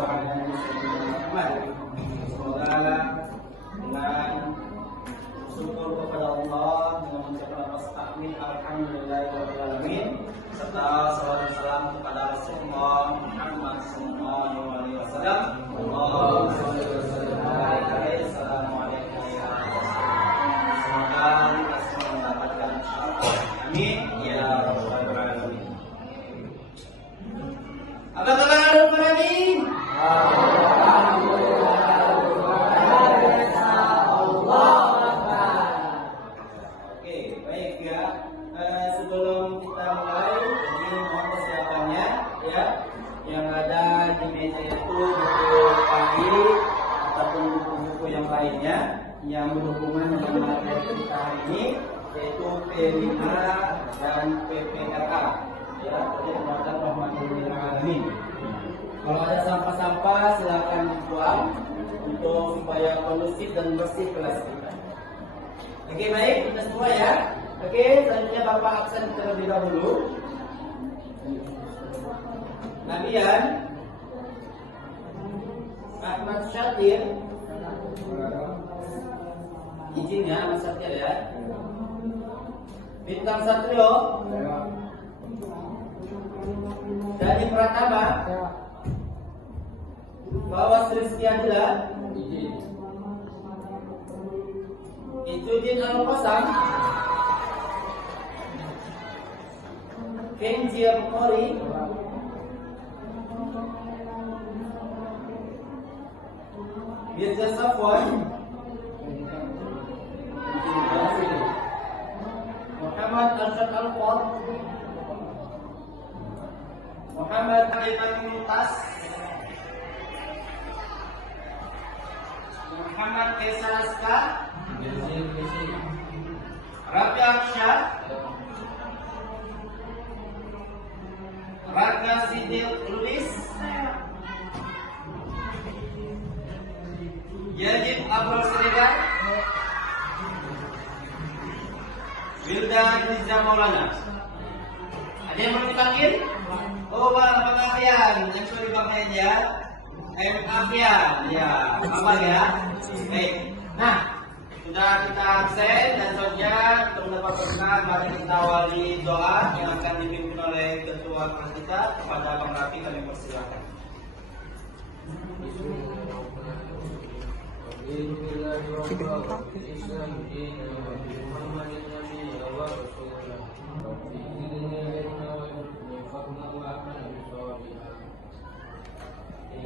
Semoga dengan syukur kepada Allah dengan mengucapkan tasbih alhamdulillahirabbil alamin serta salawat dan salam kepada Rasulullah Muhammad sallallahu alaihi wasallam. Allahumma shalli wa sallim alaihi. Assalamualaikum warahmatullahi wabarakatuh. Semoga kita semua mendapatkan syafaat. Amin ya rabbal alamin. Apa kabar Rabbul Alamin? Oke, baik ya. Sebelum kita mulai, ini mohon persiapannya ya. Yang ada di meja itu buku pagi ataupun buku-buku yang lainnya yang berhubungan dengan materi kita hari ini, yaitu P5 dan PPRA. Ya, penguatan rahmatul lil alamin. Kalau ada sampah-sampah silakan dibuang untuk supaya kondusif dan bersih kelas kita. Oke, baik, kita semua ya. Oke, selanjutnya Bapak absen terlebih dahulu. Nabian Ahmad Syatir. Izinnya Mas Syatir ya. Bintang Satrio. Dari Pratama. Bawas Rizky Adila. Ijudin Al-Qasam. Kenji Al-Qori. Mirza Safwan. Muhammad Arsyad Al-Qad. Muhammad Aiman Mumtaz. Muhammad Kaisar Aska. Rabi Aksyar. Raga Sidil Lulis. Yajib Abdul Siregar. Wildan Riza Maulana. Ada yang mau dipanggil? Oh Bang Afian, yang sudah dipanggil ya. Afian, ya, apa ya? Baik. Nah, sudah kita absen dan selanjutnya untuk mendapat berkenan mari kita awali doa yang akan dipimpin oleh ketua kelas kita. Kepada Bang Rafi kami persilakan.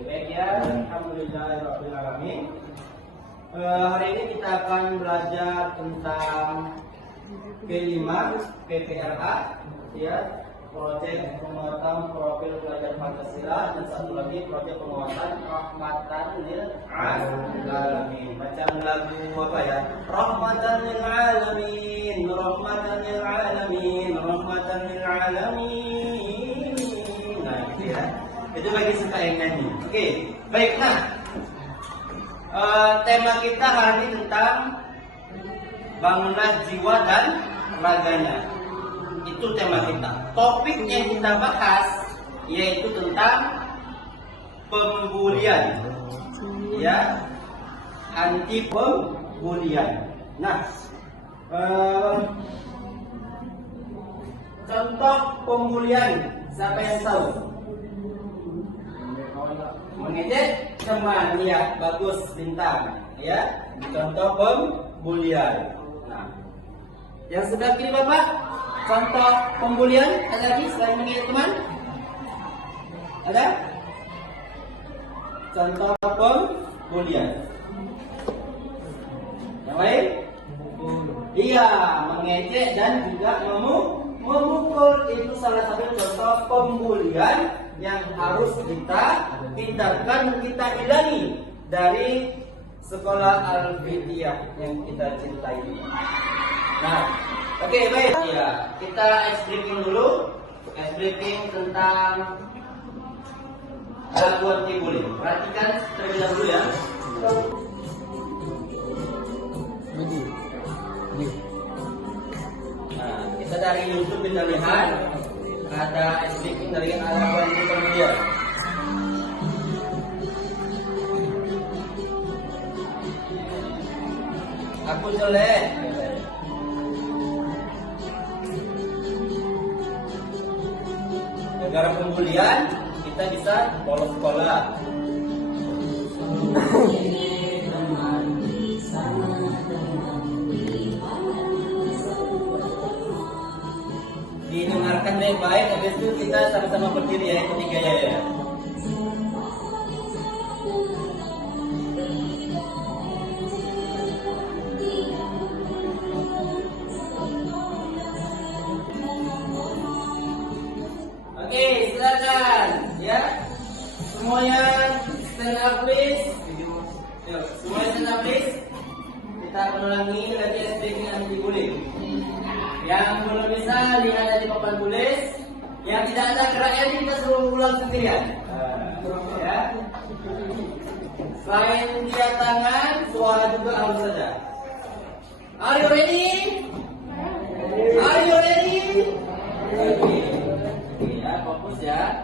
Baik ya, alhamdulillahirabbil alamin. Hari ini kita akan belajar tentang P5 PPRA ya, proyek penguatan profil pelajar Pancasila, dan satu lagi proyek penguatan rahmatan lil alamin. Macam lagu apa ya? Rahmatan lil alamin, rahmatan lil alamin, rahmatan lil alamin. Nah, gitu ya. Itu bagi suka yang nyanyi. Oke, baik. Nah, tema kita hari ini tentang bangunan jiwa dan raganya. Itu tema kita. Topik yang kita bahas yaitu tentang pembulian, ya, anti pembulian. Nah, contoh pembulian siapa yang tahu? Mengejek teman, lihat bagus bintang, ya. Contoh pembulian. Nah, yang sebelah kiri Bapak, contoh pembulian ada lagi selain mengejek teman? Ada? Contoh pembulian. Yang lain? Iya, mengejek dan juga memukul. Itu salah satu contoh pembulian yang harus kita tindakan, kita hilangi dari sekolah Al-Fidiyah yang kita cintai. Nah, oke, baik ya. Kita briefing dulu, briefing tentang lagu anti bullying. Perhatikan terlebih dahulu ya. Nah, kita dari YouTube bisa lihat ada briefing dari alasan pembulian. aku jelek. Gara-gara pembulian kita bisa bolos sekolah. Didengarkan baik-baik, habis itu kita sama-sama berdiri ya, yang ketiga ya. Oke, silakan ya. Semuanya stand up please. Yuk, semuanya stand up please. Kita akan ulangi lagi SPG anti bullying. Yang belum bisa lihat di papan tulis. Yang tidak ada geraknya kita suruh ulang sendirian. Ya. Selain dia tangan, suara juga harus ada. Are you ready? Are you ready? Oke. Ya, fokus ya.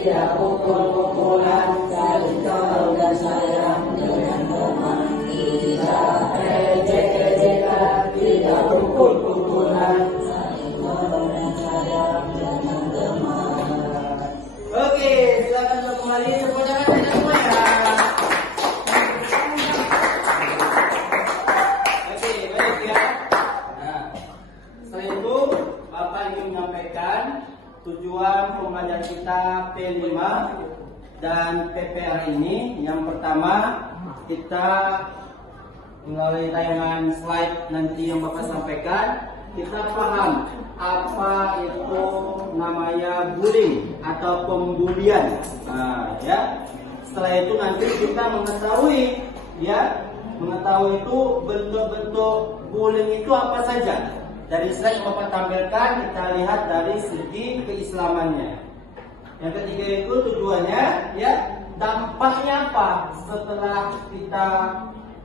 Tidak pukul-pukulan, saling tolong dan sayang dengan teman. Tidak ejek-ejekan, tidak pukul-pukulan, saling tolong dan sayang dengan teman. Oke, silakan untuk kembali tepuk tangan kita semua ya. Oke, baik ya. Nah, setelah itu Bapak ingin menyampaikan tujuan pembelajaran kita P5 dan PP hari ini. Yang pertama, kita melalui tayangan slide nanti yang Bapak sampaikan, kita paham apa itu namanya bullying atau pembulian. Nah, ya. Setelah itu nanti kita mengetahui itu bentuk-bentuk bullying itu apa saja. Dari slide yang Bapak tampilkan, kita lihat dari segi keislamannya. Yang ketiga itu tujuannya, ya, dampaknya apa setelah kita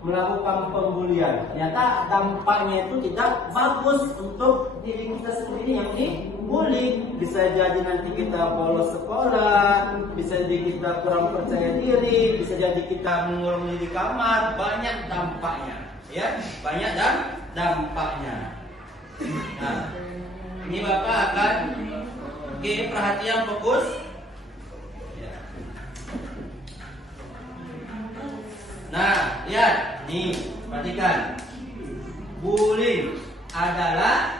melakukan pembulian. Ternyata dampaknya itu tidak bagus untuk diri kita sendiri yang dibully. Bisa jadi nanti kita bolos sekolah, bisa jadi kita kurang percaya diri, bisa jadi kita mengurung di kamar. Banyak dampaknya, ya, banyak dampaknya. Nah, ini Bapak akan perhatian fokus. Ya. Nah, lihat, nih, perhatikan. Bullying adalah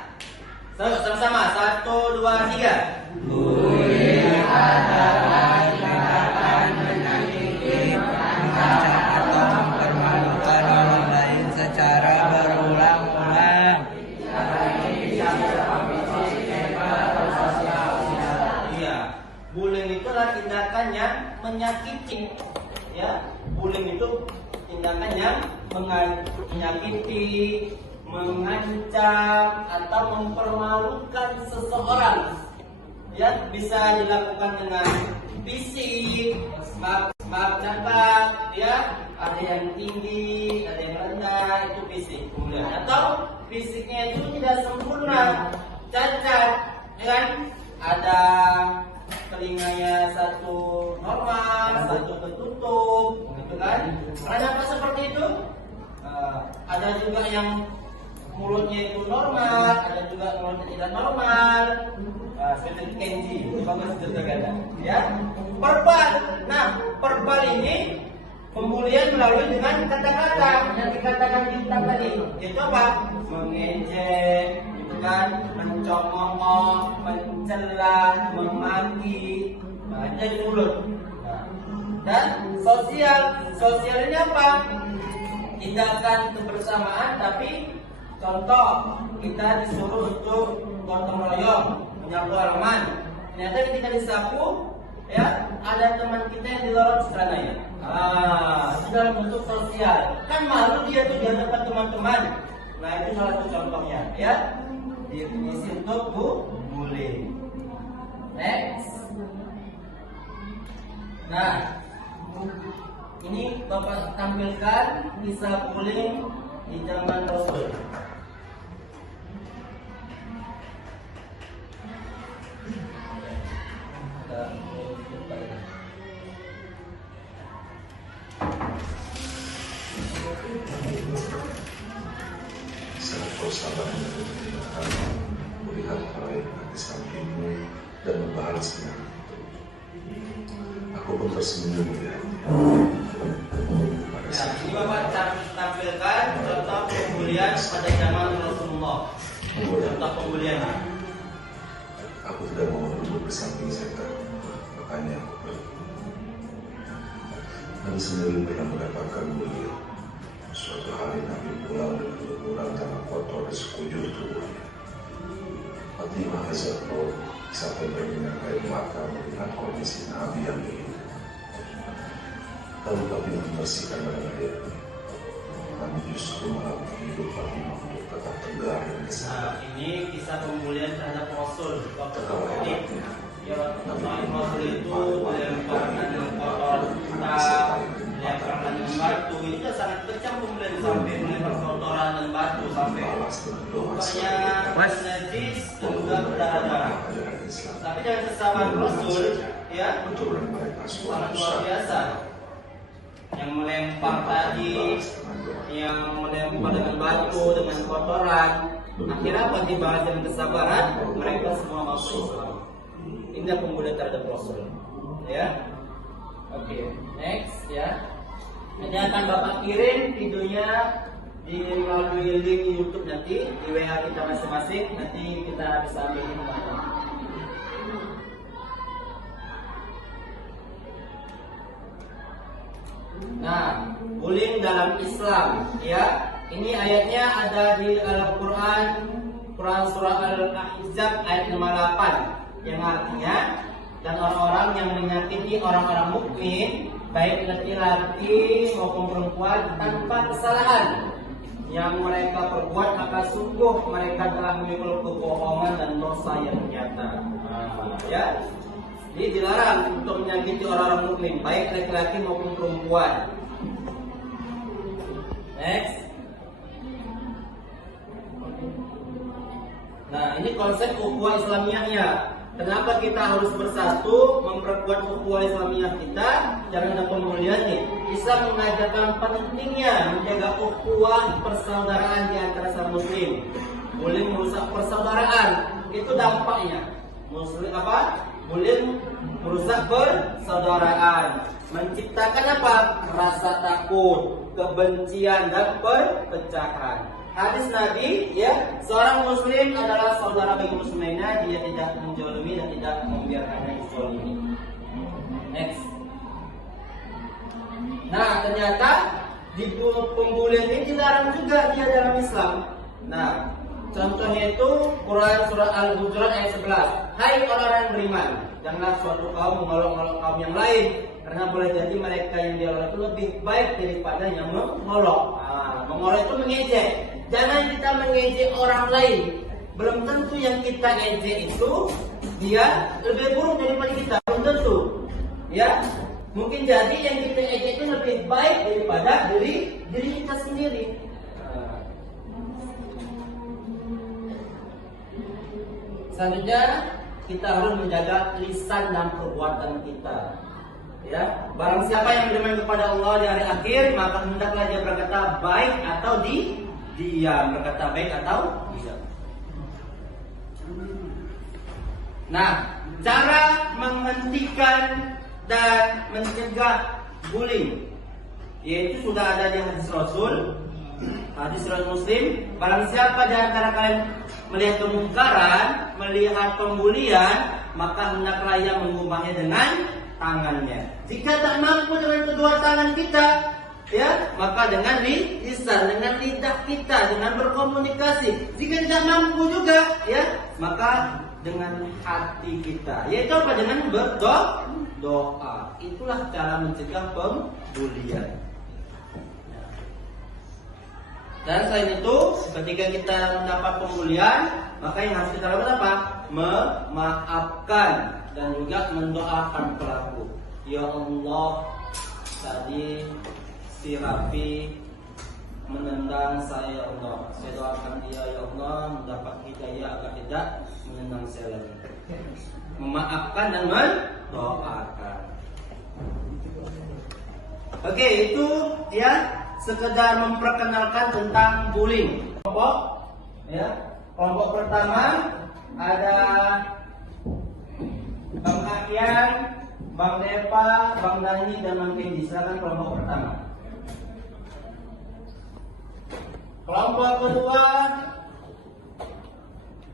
sama-sama 1, 2, 3. Bullying adalah tindakan menyakiti, mengancam atau mempermalukan orang lain secara berulang-ulang. Bullying itu adalah tindakan yang menyakiti, ya. Bullying itu tindakan yang menyakiti, mengancam atau mempermalukan seseorang. Ya, bisa dilakukan dengan fisik, maaf catat, ya. Ada yang tinggi, ada yang rendah, itu fisik. Kemudian atau fisiknya itu tidak sempurna, cacat, ya kan? Ada telinganya satu normal, satu tertutup, gitu kan? Kenapa seperti itu? Ada juga yang mulutnya itu normal, ada juga mulutnya tidak normal. Seperti Kenji, bagus terkadang, ya. Verbal. Nah, verbal ini pembulian melalui dengan kata-kata yang dikatakan kita tadi. Itu apa? Mengejek, gitu kan? Mencongong, mencela, memaki. Nah, itu dari mulut. Nah, dan sosial. Sosial ini apa? Tindakan kebersamaan, tapi contoh kita disuruh untuk gotong royong menyapu halaman. Ternyata ketika disapu, ya ada teman kita yang dilorot celananya. Itu dalam bentuk sosial. Kan malu dia tuh di hadapan teman-teman. Nah itu salah satu contohnya, ya. Definisi untuk bullying. Next. Nah, ini Bapak tampilkan kisah bullying di zaman Rasul. Sangat bersabar dan berhati melihat hal yang di sampingmu dan membalasnya. Aku pun tersenyum melihatnya. Nah, ini Bapak tampilkan contoh pembulian pada zaman Rasulullah. Contoh pembulian. Aku tidak mau duduk bersamping setan, makanya aku pergi. Dan sendiri pernah mendapatkan beliau. Suatu hari Nabi pulang dengan berkurang tanah kotor di sekujur tubuhnya. Fatimah Hazarul sampai berminat air mata melihat kondisi Nabi yang ini. Lalu Fatimah membersihkan badan airnya. Nabi justru malah menghidup Fatimah untuk tetap tegar dan kesal. Nah, ini kisah pembulian terhadap Rasul. Waktu itu, ya Rasul itu dilemparkan dengan kotor, dilemparkan dengan batu. Itu sangat kejam pembulian sampai melempar kotoran dan batu sampai lukanya najis dan juga berdarah-darah. Tapi dengan kesabaran Rasul, ya sangat luar biasa. Yang melempar tadi, yang melempar dengan batu, dengan kotoran, akhirnya apa dibahas dengan kesabaran, mereka semua masuk Islam. Ini pembulian terhadap Rasul, ya. Oke, next, ya. Ini akan Bapak kirim videonya di melalui link YouTube nanti di WA kita masing-masing, nanti kita bisa ambil ini. Nah, bullying dalam Islam, ya. Ini ayatnya ada di Al-Quran, Quran surah Al-Ahzab ayat 58, yang artinya dan orang-orang yang menyakiti orang-orang mukmin, baik laki-laki maupun perempuan tanpa kesalahan yang mereka perbuat, maka sungguh mereka telah memikul kebohongan dan dosa yang nyata. Ya. Jadi dilarang untuk menyakiti orang-orang mukmin, baik laki-laki maupun perempuan. Next. Nah, ini konsep ukhuwah Islamiyahnya. Kenapa kita harus bersatu memperkuat ukhuwah Islamiyah kita? Jangan ada pembulian nih. Islam mengajarkan pentingnya menjaga ukhuwah persaudaraan di antara sesama muslim. Boleh merusak persaudaraan, itu dampaknya. Muslim apa? Boleh merusak persaudaraan, menciptakan apa? Rasa takut, kebencian dan perpecahan. Hadis Nabi, ya, seorang muslim adalah saudara bagi muslim lainnya, dia tidak menjolimi dan tidak membiarkannya dizolimi. Next. Nah, ternyata di pembulian ini dilarang juga dia dalam Islam. Nah, contohnya itu Quran surah Al-Hujurat ayat 11. Hai orang-orang yang beriman, janganlah suatu kaum mengolok-olok kaum yang lain, karena boleh jadi mereka yang diolok itu lebih baik daripada yang mengolok. Mengolok itu mengejek. Jangan kita mengejek orang lain. Belum tentu yang kita ejek itu dia lebih buruk daripada kita. Belum tentu. Ya, mungkin jadi yang kita ejek itu lebih baik daripada diri kita sendiri. Selanjutnya kita harus menjaga lisan dan perbuatan kita. Ya, barang siapa yang beriman kepada Allah di hari akhir, maka hendaklah dia berkata baik atau diam, berkata baik atau diam. Nah, cara menghentikan dan mencegah bullying, yaitu sudah ada di hadis Rasul, hadis riwayat Muslim. Barang siapa di antara kalian melihat kemungkaran, melihat pembulian, maka hendaklah ia mengubahnya dengan tangannya. Jika tak mampu dengan kedua tangan kita, ya, maka dengan lisan, dengan lidah kita, dengan berkomunikasi. Jika tidak mampu juga, ya, maka dengan hati kita, yaitu apa? Dengan berdoa. Itulah cara mencegah pembulian. Dan selain itu, ketika kita mendapat pembulian, maka yang harus kita lakukan apa? Memaafkan dan juga mendoakan pelaku. Ya Allah, tadi si Rafi menendang saya, ya Allah. Saya doakan dia, ya Allah, mendapat hidayah agar tidak menendang saya lagi. Memaafkan dan mendoakan. Oke, itu ya sekedar memperkenalkan tentang bullying. Kelompok, ya. Kelompok pertama ada Bang Akian, Bang Depa, Bang Dani, dan Bang Kendi. Silakan kelompok pertama. Kelompok kedua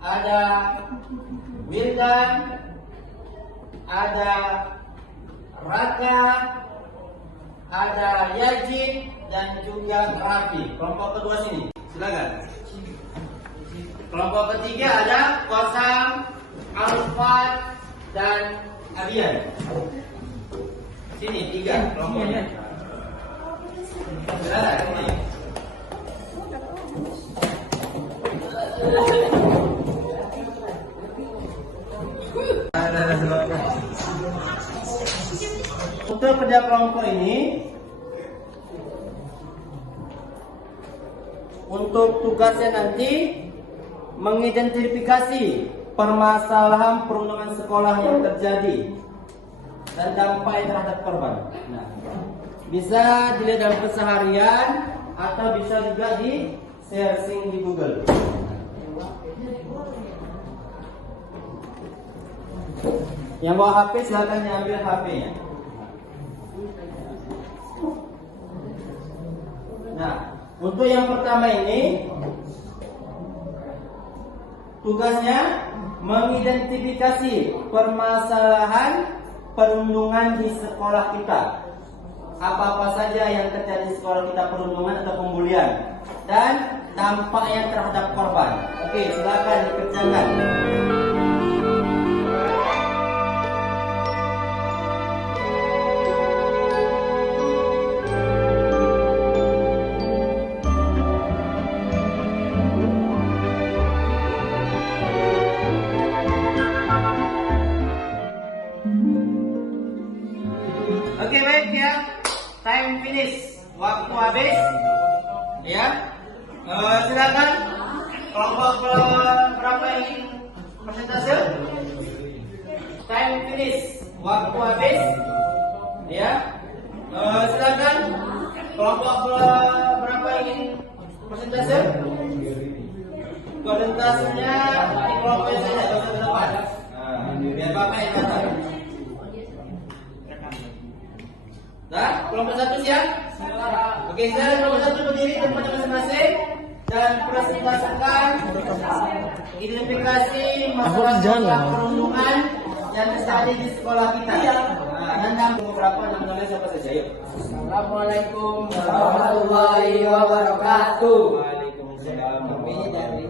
ada Wildan, ada Raka, ada Yajid, dan juga Rafi. Kelompok kedua sini, silakan. Kelompok ketiga ada Kosam, Alfat, dan Abian. Sini 3 kelompoknya. Silakan. Untuk kerja kelompok ini, untuk tugasnya nanti mengidentifikasi permasalahan perundungan sekolah yang terjadi dan dampaknya terhadap korban. Nah, bisa dilihat dalam keseharian atau bisa juga di searching di Google. Yang bawa HP silakan diambil HP-nya. Nah, untuk yang pertama ini tugasnya mengidentifikasi permasalahan perundungan di sekolah kita. Apa-apa saja yang terjadi di sekolah kita, perundungan atau pembulian, dan dampaknya terhadap korban. Oke, silakan dikerjakan. Oke, baik ya. Time finish. Waktu habis. Ya. Silakan. Kelompok berapa ini persentase? Time finish. Waktu habis. Ya. Silakan. Kelompok berapa ini persentase? Persentasenya di kelompok saja, tidak usah ke depan. Biar Bapak yang kata. Nah, kelompok 1 siap? Oke, sekarang kelompok 1 berdiri tempatnya masing-masing dan presentasikan identifikasi masalah perundungan yang terjadi di sekolah kita. Dan yang beberapa nama-nama siapa saja? Yuk. Assalamualaikum warahmatullahi wabarakatuh. Waalaikumsalam. Kami dari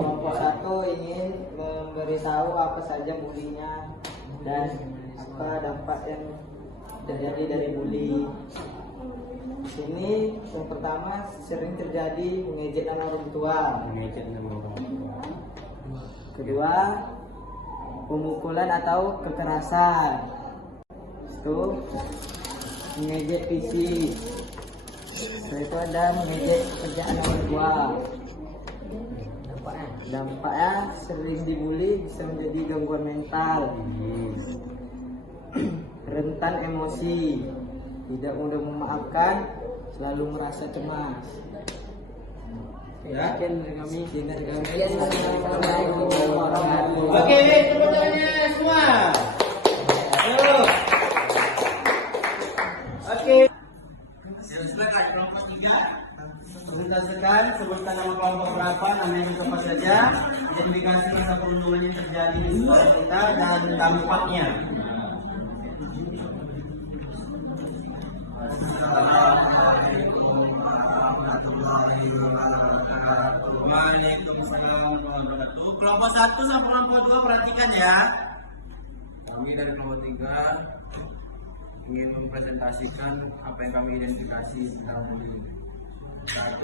kelompok 1 ingin memberitahu apa saja bullyingnya dan apa dampak yang terjadi dari bully. Sini yang pertama sering terjadi mengejek anak orang tua. Kedua, pemukulan atau kekerasan. Itu mengejek fisik. Setelah itu ada mengejek kerjaan orang tua. Dampaknya sering dibully bisa menjadi gangguan mental. Rentan emosi, tidak mudah memaafkan, selalu merasa cemas. Ya. Sekian dari kami. Assalamualaikum warahmatullahi Oke, tepuk tangannya semua. Ayo. Oke. Ya, silakan kelompok 3. Presentasikan, sebutkan nama kelompok berapa, namanya apa saja, identifikasi masa perundungan yang terjadi di sekolah kita dan dampaknya. wabarakatuh. Waalaikumsalam warahmatullahi wabarakatuh. Kelompok 1 sama kelompok 2 perhatikan ya. Kami dari kelompok 3 ingin mempresentasikan apa yang kami identifikasi dalam bullying. 1.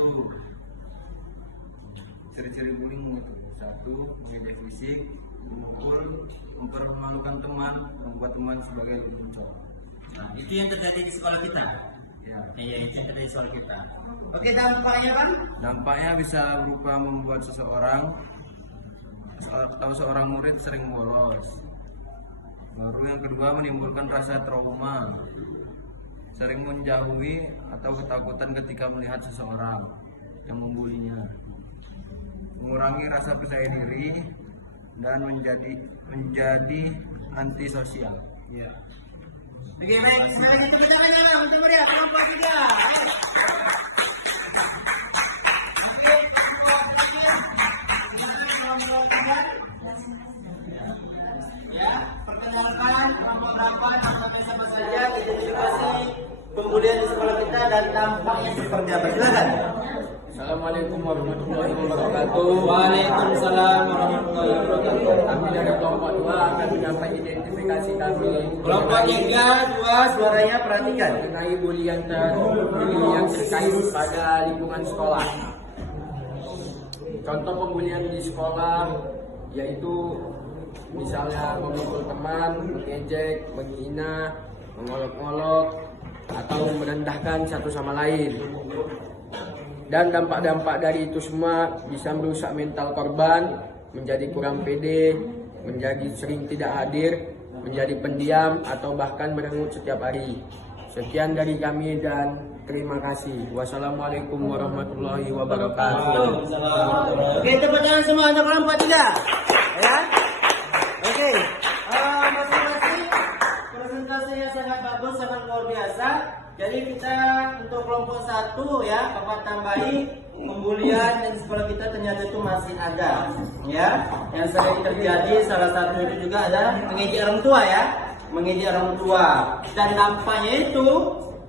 Ciri-ciri bullying itu 1. Mengejek fisik, memukul, mempermalukan teman, membuat teman sebagai lelucon. Nah, itu yang terjadi di sekolah kita. Ya. Iya, itu yang terjadi di sekolah kita. Oke, dampaknya Bang? Dampaknya bisa berupa membuat seseorang atau seorang murid sering bolos. Baru yang kedua, menimbulkan rasa trauma, sering menjauhi atau ketakutan ketika melihat seseorang yang membulinya, mengurangi rasa percaya diri dan menjadi antisosial. Iya. Oke, baik. Sekarang kita bicara untuk meriah kelompok 3. Oke, kelompok 3. Kelompok 3. Ya, perkenalkan kelompok berapa, sampai siapa saja, identifikasi pembulian di sekolah kita dan dampaknya seperti apa. Silakan. Assalamualaikum warahmatullahi wabarakatuh. Waalaikumsalam warahmatullahi wabarakatuh. Kami dari kelompok 2 akan menyampaikan identifikasi kami. Kelompok 3, 2, suaranya perhatikan. Mengenai bullying yang terkait pada lingkungan sekolah. Contoh pembulian di sekolah yaitu misalnya memukul teman, mengejek, menghina, mengolok-olok, atau merendahkan satu sama lain. Dan dampak-dampak dari itu semua bisa merusak mental korban, menjadi kurang pede, menjadi sering tidak hadir, menjadi pendiam, atau bahkan merengut setiap hari. Sekian dari kami dan terima kasih. Wassalamualaikum warahmatullahi wabarakatuh. Oke, tepuk tangan semua untuk kelompok 3. Ya. Oke. Masing-masing presentasinya sangat bagus, sangat luar biasa. Jadi kita untuk kelompok 1 ya, Bapak tambahi pembulian di sekolah kita ternyata itu masih ada ya. Yang sering terjadi salah satu itu juga adalah mengejek orang tua ya. Mengejek orang tua. Dan dampaknya itu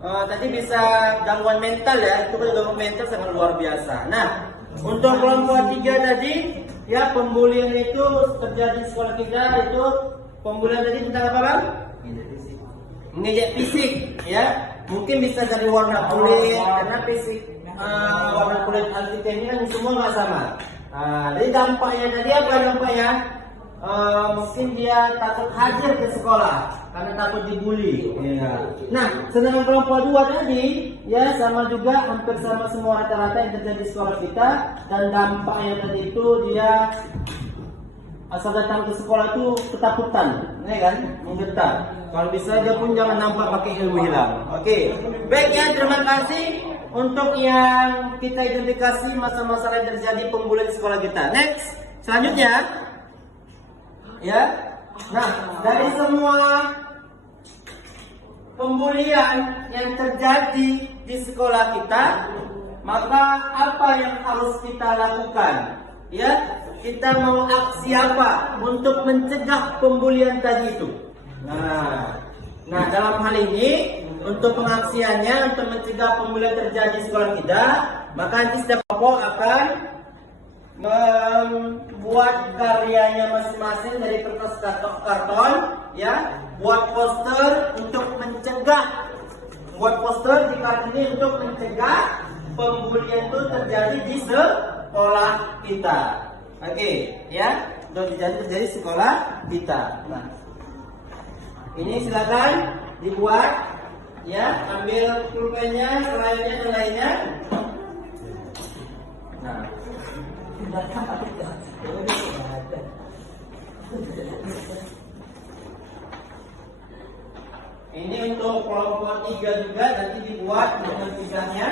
tadi bisa gangguan mental ya. Itu gangguan mental sangat luar biasa. Nah, untuk kelompok 3 tadi ya, pembulian itu terjadi di sekolah kita itu pembulian tadi tentang apa Bang? Mengejek fisik ya. Mungkin bisa dari warna kulit, karena fisik warna kulit kita ini kan semua nggak sama. Jadi dampaknya tadi apa dampaknya? Mungkin dia takut hadir ke sekolah karena takut dibully. Ya. Nah, sedangkan kelompok 2 tadi ya sama juga, hampir sama semua rata-rata yang terjadi di sekolah kita, dan dampaknya tadi itu dia asal datang ke sekolah itu ketakutan, ya kan, menggetar. Kalau bisa dia pun jangan nampak pakai ilmu hilang. Oke, baik ya, terima kasih untuk yang kita identifikasi masalah-masalah yang terjadi pembulian di sekolah kita. Next, selanjutnya, ya. Nah, dari semua pembulian yang terjadi di sekolah kita, maka apa yang harus kita lakukan? Ya, kita mau aksi apa untuk mencegah pembulian tadi itu? Nah, dalam hal ini untuk pengaksiannya, untuk mencegah pembulian terjadi di sekolah kita, maka nanti setiap kelompok akan membuat karyanya masing-masing dari kertas karton, ya, buat poster untuk mencegah, buat poster di karton ini untuk mencegah pembulian itu terjadi di sekolah kita. Oke, ya, untuk terjadi di sekolah kita. Nah, ini silakan dibuat, ya, ambil pulpennya, selainnya dan lainnya. Nah, ini untuk kelompok 3 juga nanti dibuat dengan tugasnya,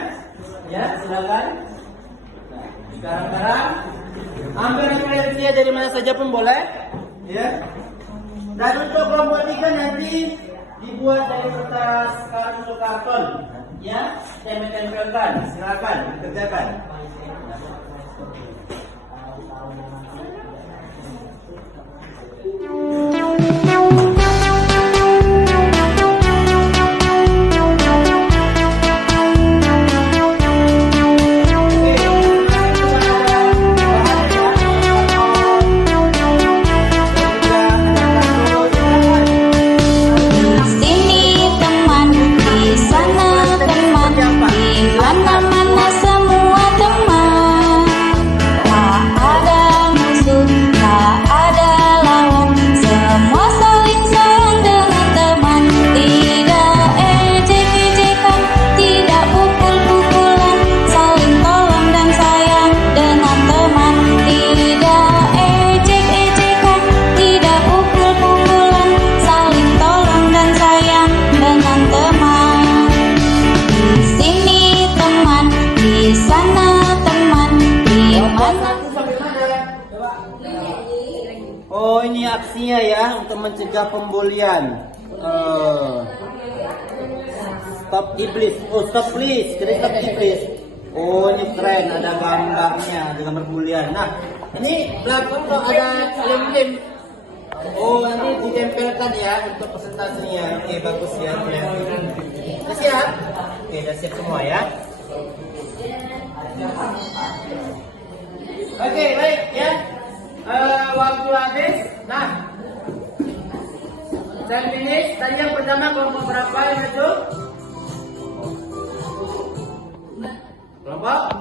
ya, silakan. Nah, sekarang ambil referensinya dari mana saja pun boleh, ya. Dan untuk kelompok 3 nanti dibuat dari kertas karton, ya, tempel-tempelkan, silakan kerjakan. Oke, solusinya ya untuk mencegah pembulian. Stop iblis. Oh, stop please. Jadi stop iblis. Oh, ini keren, ada gambarnya, ada gambar bulian. Nah, ini belakang tuh ada lem-lem. Oh, nanti ditempelkan ya untuk presentasinya. Oke, bagus ya. Udah siap? Oke, udah siap semua ya. Oke, baik ya. Waktu habis. Nah, saya finish. Tadi yang pertama kelompok berapa yang itu? Kelompok?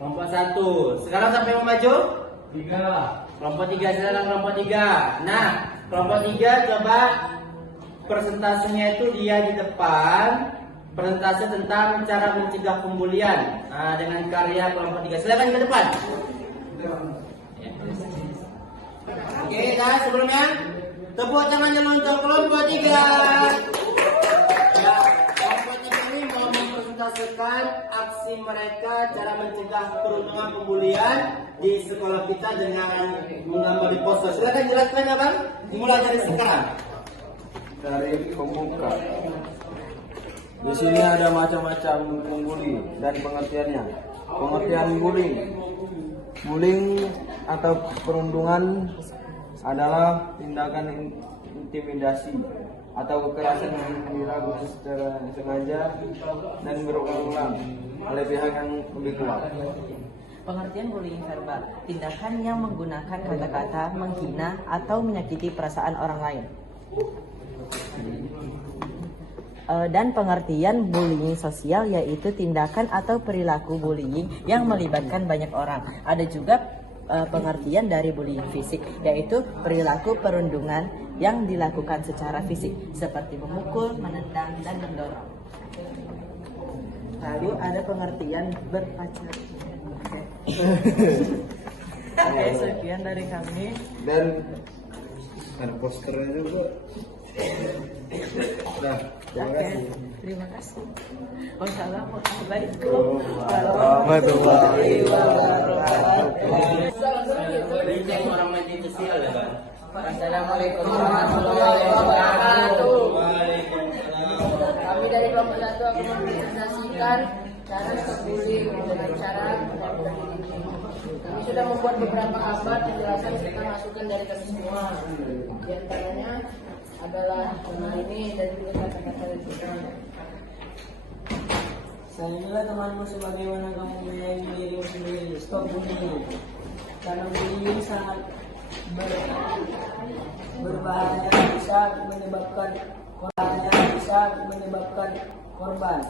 Kelompok 1. Sekarang siapa yang mau maju? 3. Kelompok 3, silakan kelompok 3. Nah, kelompok 3 coba persentasenya itu dia di depan. Presentasi tentang cara mencegah pembulian dengan karya kelompok 3. Silakan ke depan. Oke, nah sebelumnya tepuk tangan dulu untuk kelompok 3. Ya, kelompok 3 ini mau mempresentasikan aksi mereka cara mencegah perundungan pembulian di sekolah kita dengan mengambil poster. Silakan jelaskan ya Bang. Mulai dari sekarang. Dari pembuka. Di sini ada macam-macam membuli dan pengertiannya. Pengertian bullying. Bullying atau perundungan adalah tindakan intimidasi atau kekerasan yang dilakukan secara sengaja dan berulang-ulang oleh pihak yang lebih kuat. Pengertian bullying verbal, tindakan yang menggunakan kata-kata menghina atau menyakiti perasaan orang lain. Dan pengertian bullying sosial yaitu tindakan atau perilaku bullying yang melibatkan banyak orang. Ada juga pengertian dari bullying fisik yaitu perilaku perundungan yang dilakukan secara fisik seperti memukul, menendang, dan mendorong. Lalu ada pengertian berpacar. Oke, sekian dari kami. Dan ada posternya juga. Nah, terima kasih. Terima kasih. Wassalamualaikum Warahmatullahi Ini orang media sosial ya Bang. Assalamualaikum warahmatullahi wabarakatuh. Waalaikumsalam. Kami dari kelompok 1 akan mempresentasikan cara stop bullying dengan cara menyampaikan diri. Kami sudah membuat beberapa gambar penjelasan serta masukan dari kami semua. Di antaranya adalah ini dan juga kata-kata dari kita. Sayangilah temanmu sebagaimana kamu menyayangi dirimu sendiri. Stop bullying. Karena bullying sangat berbahaya, bisa menyebabkan korban.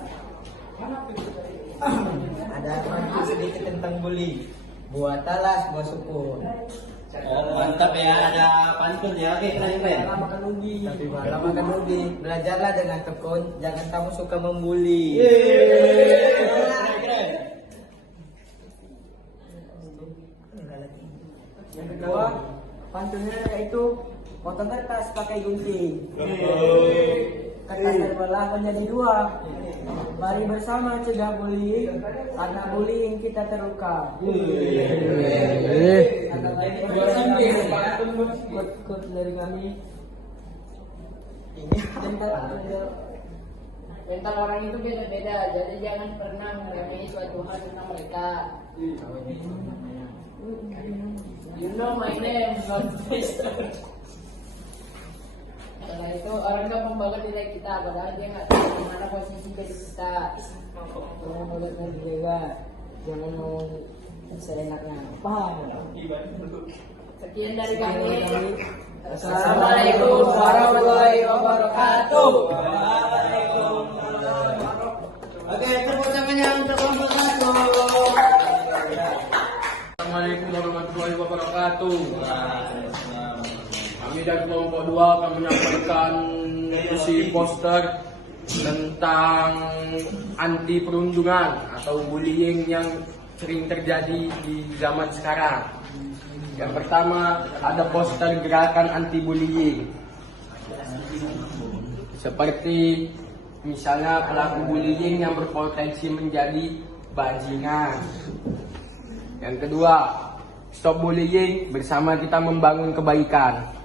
Ada pantun sedikit tentang bullying. Buatalah sebuah syukur. Mantap ya, ada pantun ya. Oke, keren. Makan ubi. Tapi malam makan ubi. Belajarlah dengan tekun. Jangan kamu suka membuli. Keren. Yang kedua, pantunnya yaitu potong kertas pakai gunting. Kertas terbelah menjadi 2. Mari bersama cegah bullying, karena bullying kita terluka. Quote dari kami. Ini Mental orang itu beda-beda, jadi jangan pernah meremehhi suatu hal tentang mereka. You know my name, not Mister. Setelah itu orang gampang banget nilai kita, padahal dia nggak tahu di mana posisi diri kita. jangan mulut lagi bebas, jangan ngomong seenaknya. Paham? Sekian dari kami. Assalamualaikum warahmatullahi wabarakatuh. Oke, tepuk tangannya untuk kelompok 1. Assalamualaikum warahmatullahi wabarakatuh. Kami dari kelompok 2 akan menyampaikan isi poster tentang anti perundungan atau bullying yang sering terjadi di zaman sekarang. Yang pertama ada poster gerakan anti bullying. Seperti misalnya pelaku bullying yang berpotensi menjadi bajingan. Yang kedua, stop bullying, bersama kita membangun kebaikan.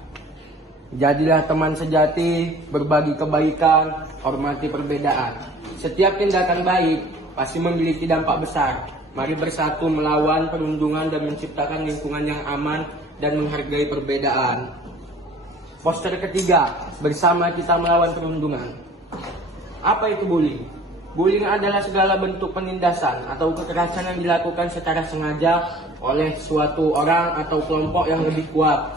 Jadilah teman sejati, berbagi kebaikan, hormati perbedaan. Setiap tindakan baik pasti memiliki dampak besar. Mari bersatu melawan perundungan dan menciptakan lingkungan yang aman dan menghargai perbedaan. Poster ketiga, bersama kita melawan perundungan. Apa itu bullying? Bullying adalah segala bentuk penindasan atau kekerasan yang dilakukan secara sengaja oleh suatu orang atau kelompok yang lebih kuat.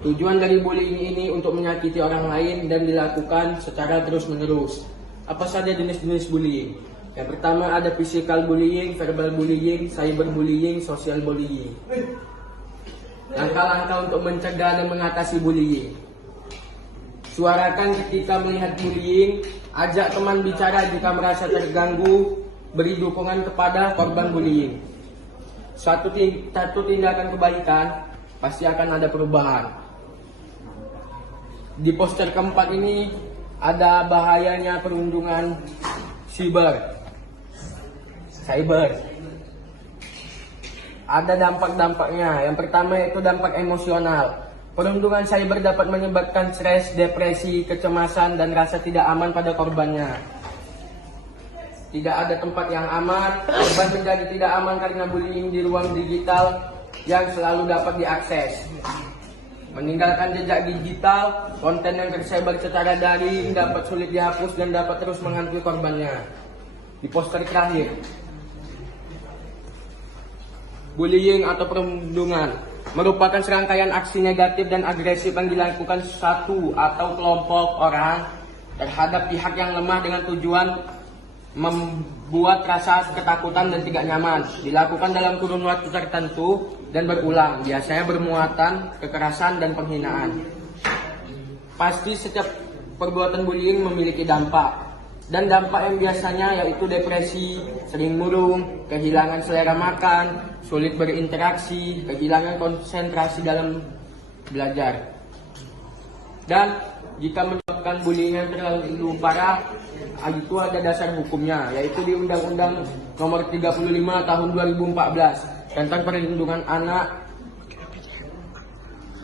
Tujuan dari bullying ini untuk menyakiti orang lain dan dilakukan secara terus-menerus. Apa saja jenis-jenis bullying? Yang pertama ada physical bullying, verbal bullying, cyberbullying, social bullying. Langkah-langkah untuk mencegah dan mengatasi bullying. Suarakan ketika melihat bullying, ajak teman bicara jika merasa terganggu, beri dukungan kepada korban bullying. Satu tindakan kebaikan, pasti akan ada perubahan. Di poster keempat ini ada bahayanya perundungan cyber. Ada dampak-dampaknya. Yang pertama itu dampak emosional. Perundungan cyber dapat menyebabkan stres, depresi, kecemasan, dan rasa tidak aman pada korbannya. Tidak ada tempat yang aman, korban menjadi tidak aman karena bullying di ruang digital yang selalu dapat diakses. Meninggalkan jejak digital, konten yang tersebar secara daring dapat sulit dihapus dan dapat terus menghantui korbannya. Di poster terakhir, bullying atau perundungan merupakan serangkaian aksi negatif dan agresif yang dilakukan satu atau kelompok orang terhadap pihak yang lemah dengan tujuan membuat rasa ketakutan dan tidak nyaman. Dilakukan dalam kurun waktu tertentu dan berulang, biasanya bermuatan kekerasan dan penghinaan. Pasti setiap perbuatan bullying memiliki dampak. Dan dampak yang biasanya yaitu depresi, sering murung, kehilangan selera makan, sulit berinteraksi, kehilangan konsentrasi dalam belajar. Dan jika menyebabkan bullying yang terlalu parah, itu ada dasar hukumnya, yaitu di Undang-Undang Nomor 35 Tahun 2014 tentang Perlindungan Anak,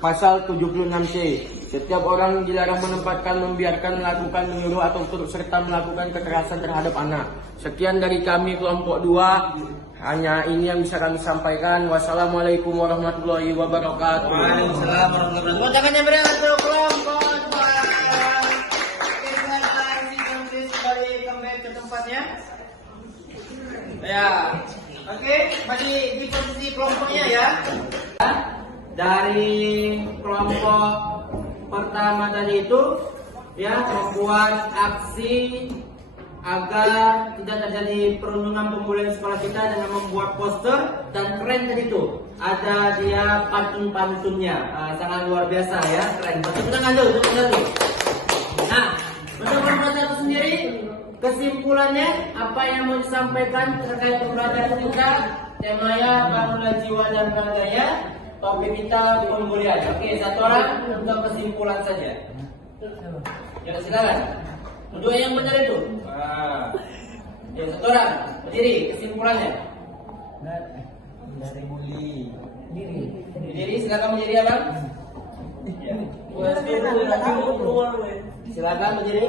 Pasal 76C. Setiap orang dilarang menempatkan, membiarkan, melakukan, menyuruh atau turut serta melakukan kekerasan terhadap anak. Sekian dari kami kelompok 2. Hanya ini yang bisa kami sampaikan. Wassalamualaikum warahmatullahi wabarakatuh. Waalaikumsalam warahmatullahi wabarakatuh. Jangan yang beri untuk kelompok 2. Kembali ke tempatnya. Ya. Oke, masih di posisi kelompoknya ya. Dari kelompok pertama tadi itu ya, membuat aksi agar tidak terjadi perundungan pembulian di sekolah kita dengan membuat poster, dan keren tadi itu ada dia pantun-pantunnya, sangat luar biasa ya, keren. Tepuk tangan dulu. Nah, untuk kelompok satu sendiri, kesimpulannya apa yang mau disampaikan terkait pembelajaran kita? Temanya bangunlah jiwa dan raganya. Topik kita pembulian. Oke, satu orang untuk kesimpulan saja. Ya, silakan. Untuk yang benar itu. Ya, satu orang berdiri kesimpulannya. Dari bully. Berdiri, silakan berdiri ya, Bang. Silakan berdiri.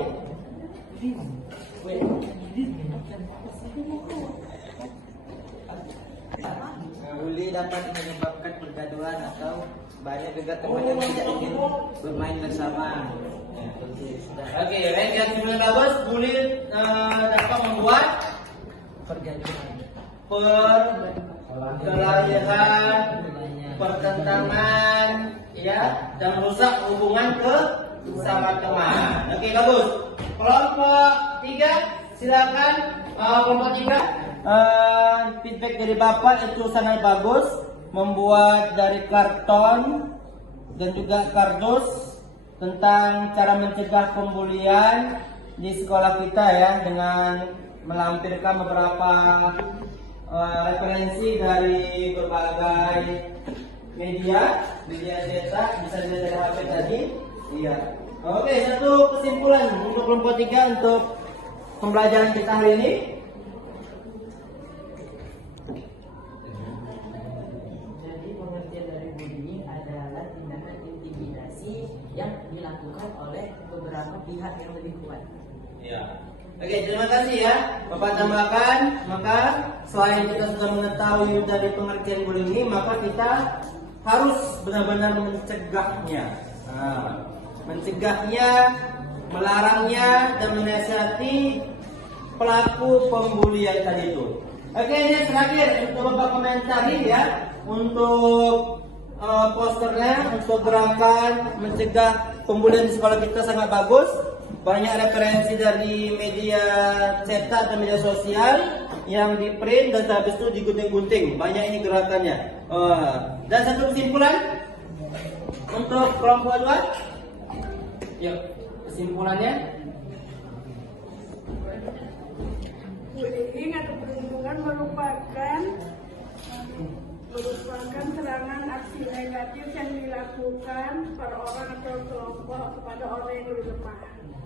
Bully dapat menyebabkan pergaduhan atau banyak juga teman yang tidak ingin bermain bersama. Ya, Oke, baik, yang sebelum bagus, bully dapat membuat perkelahian, pertentangan, ya, dan merusak hubungan ke sama teman. Oke, bagus. Kelompok 3, silakan. Kelompok 3. Feedback dari Bapak itu sangat bagus, membuat dari karton dan juga kardus tentang cara mencegah pembulian di sekolah kita ya, dengan melampirkan beberapa referensi dari berbagai media cetak, bisa dilihat dari HP tadi. Iya. Oke, satu kesimpulan untuk kelompok 3 untuk pembelajaran kita hari ini. Jadi pengertian dari bullying adalah tindakan intimidasi yang dilakukan beberapa pihak yang lebih kuat. Ya. Oke, terima kasih ya. Bapak tambahkan, maka selain kita sudah mengetahui dari pengertian bullying ini, maka kita harus benar-benar mencegahnya. Mencegahnya, melarangnya, dan menasihati pelaku pembulian tadi itu. Oke, ini terakhir untuk Bapak komentari ya, untuk posternya, untuk gerakan mencegah pembulian di sekolah kita sangat bagus. Banyak referensi dari media cetak dan media sosial yang di print dan habis itu digunting-gunting. Banyak ini gerakannya. Dan satu kesimpulan untuk kelompok 2. Yuk, kesimpulannya. Bullying atau perundungan merupakan serangan aksi negatif yang dilakukan per orang atau kelompok kepada orang yang lebih lemah.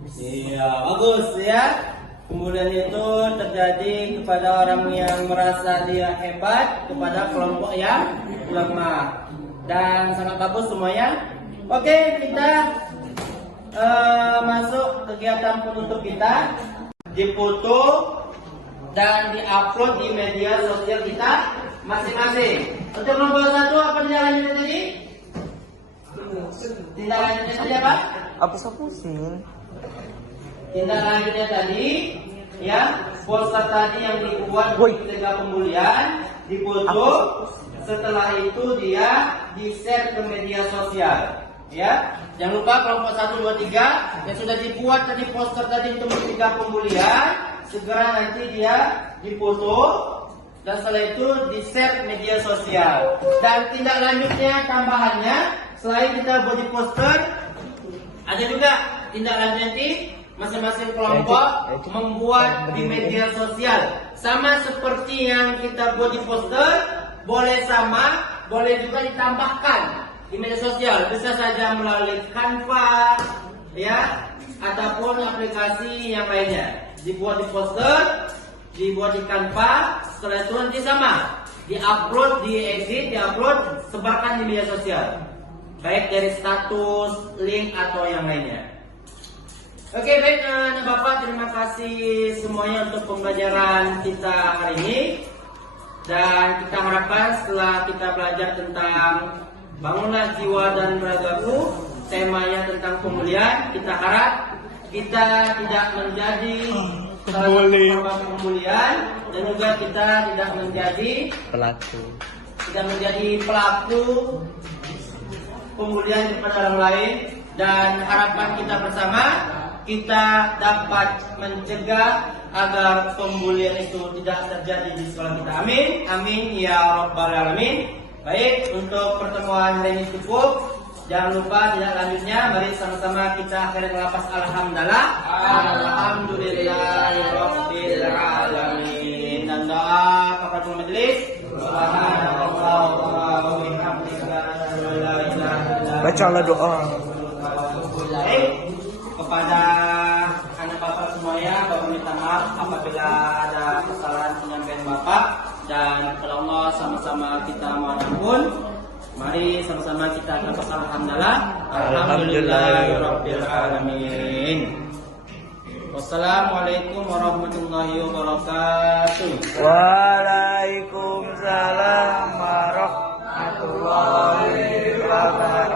Iya, bagus ya. Kemudian itu terjadi kepada orang yang merasa dia hebat, kepada kelompok yang lemah. Dan sangat bagus semuanya. Oke, kita masuk kegiatan penutup kita. Dipoto dan diupload di media sosial kita masing-masing. Untuk nomor 1 apa tindak lanjutnya tadi? Tindak lanjutnya tadi apa? Apa pusing? Tindak lanjutnya tadi, ya, poster tadi yang dibuat mencegah pembulian, dipoto. Setelah itu dia di-share ke media sosial, ya. Jangan lupa kelompok 1, 2, 3 yang sudah dibuat tadi poster tadi untuk mencegah pembulian, segera nanti dia dipoto dan setelah itu di-share ke media sosial. Dan tindak lanjutnya tambahannya, selain kita buat di poster, ada juga tindak lanjut nanti masing-masing kelompok membuat di media sosial. Sama seperti yang kita buat di poster, boleh sama, boleh juga ditambahkan di media sosial. Bisa saja melalui Canva, ya, ataupun aplikasi yang lainnya. Dibuat di poster, dibuat di Canva, setelah itu nanti sama, di-upload, di-edit, di-upload, sebarkan di media sosial. Baik dari status, link, atau yang lainnya. Oke, baik anak Bapak, terima kasih semuanya untuk pembelajaran kita hari ini. Dan kita harapkan setelah kita belajar tentang bangunlah jiwa dan ragaku, temanya tentang pemulihan, kita harap kita tidak menjadi korban pembulian dan juga kita tidak menjadi pelaku pembulian kepada orang lain. Dan harapan kita bersama, kita dapat mencegah agar pembulian itu tidak terjadi di sekolah kita. Amin, amin ya rabbal alamin. Baik, untuk pertemuan hari ini cukup. Jangan lupa tidak lanjutnya, mari sama-sama kita akhiri lapas alhamdulillah. Alhamdulillahirabbil alamin. Dan doa kafaratul majelis. Subhanallah wa bihamdika, la ilaha illa anta. Bacalah doa. Baik, kepada anak Bapak semuanya, Bapak minta maaf apabila ada kesalahan penyampaian Bapak, dan kepada Allah sama-sama kita mohon ampun. Mari sama-sama kita lapas alhamdulillah. Alhamdulillahirabbil alamin. Wassalamualaikum warahmatullahi wabarakatuh. Waalaikumsalam warahmatullahi wabarakatuh.